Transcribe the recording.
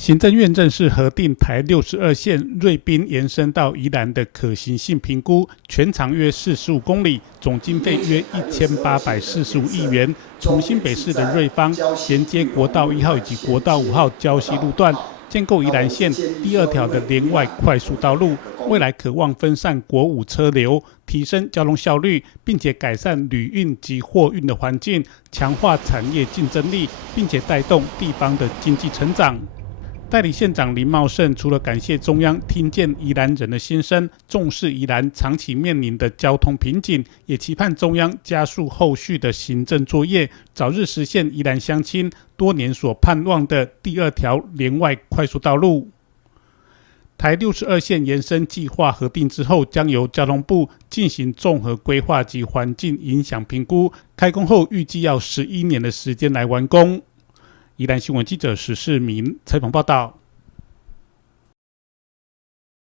行政院正式核定台62线瑞滨延伸到宜兰的可行性评估，全长约45公里，总经费约1845亿元，从新北市的瑞芳衔接国道1号以及国道5号礁溪路段，建构宜兰县第2条的连外快速道路，未来可望分散国5车流，提升交通效率，并且改善旅运及货运的环境，强化产业竞争力，并且带动地方的经济成长。代理县长林茂胜除了感谢中央听见宜兰人的心声，重视宜兰长期面临的交通瓶颈，也期盼中央加速后续的行政作业，早日实现宜兰乡亲多年所盼望的第2条连外快速道路。台62线延伸计划核定之后，将由交通部进行综合规划及环境影响评估，开工后预计要11年的时间来完工。宜兰新闻记者石世明采访报道。